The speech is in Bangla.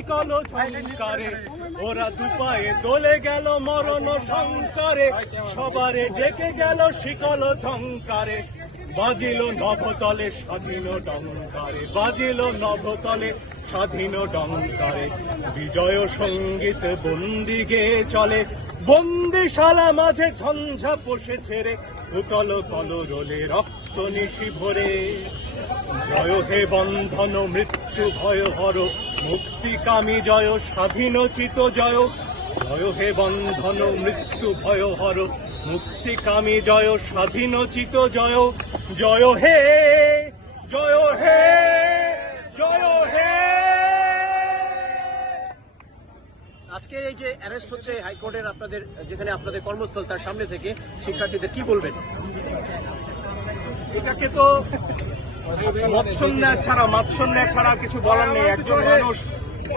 কলো ঝংকারে ওরা দুপায়ে দোলে গেল মরণ সংকারে সবারে ডেকে গেল শিকল ঝংকারে বাজিল নভতলে স্বাধীন ডঙ্কারে বাজিল নভতলে স্বাধীন ডঙ্কারে বিজয় সঙ্গীত বন্দি গেয়ে চলে বন্দিশালা মাঝে ঝঞ্ঝা পোষে ছেড়ে উতল কলরোলে রক্ত নিশি ভরে জয় হে বন্ধন মৃত্যু ভয় হর মুক্তিকামী জয় স্বাধীনচিত জয় জয় হে বন্ধন মৃত্যু ভয় হর মুক্তিকামী জয় স্বাধীনচিত জয় জয় হে জয় হে জয় হে। আজকের এই যে অ্যারেস্ট হচ্ছে হাইকোর্টের আপনাদের যেখানে আপনাদের কর্মস্থল তার সামনে থেকে শিক্ষার্থীদের কি বলবেন? এটাকে তো মাৎসন্যায় ছাড়া কিছু বলার নেই। একজন মানুষ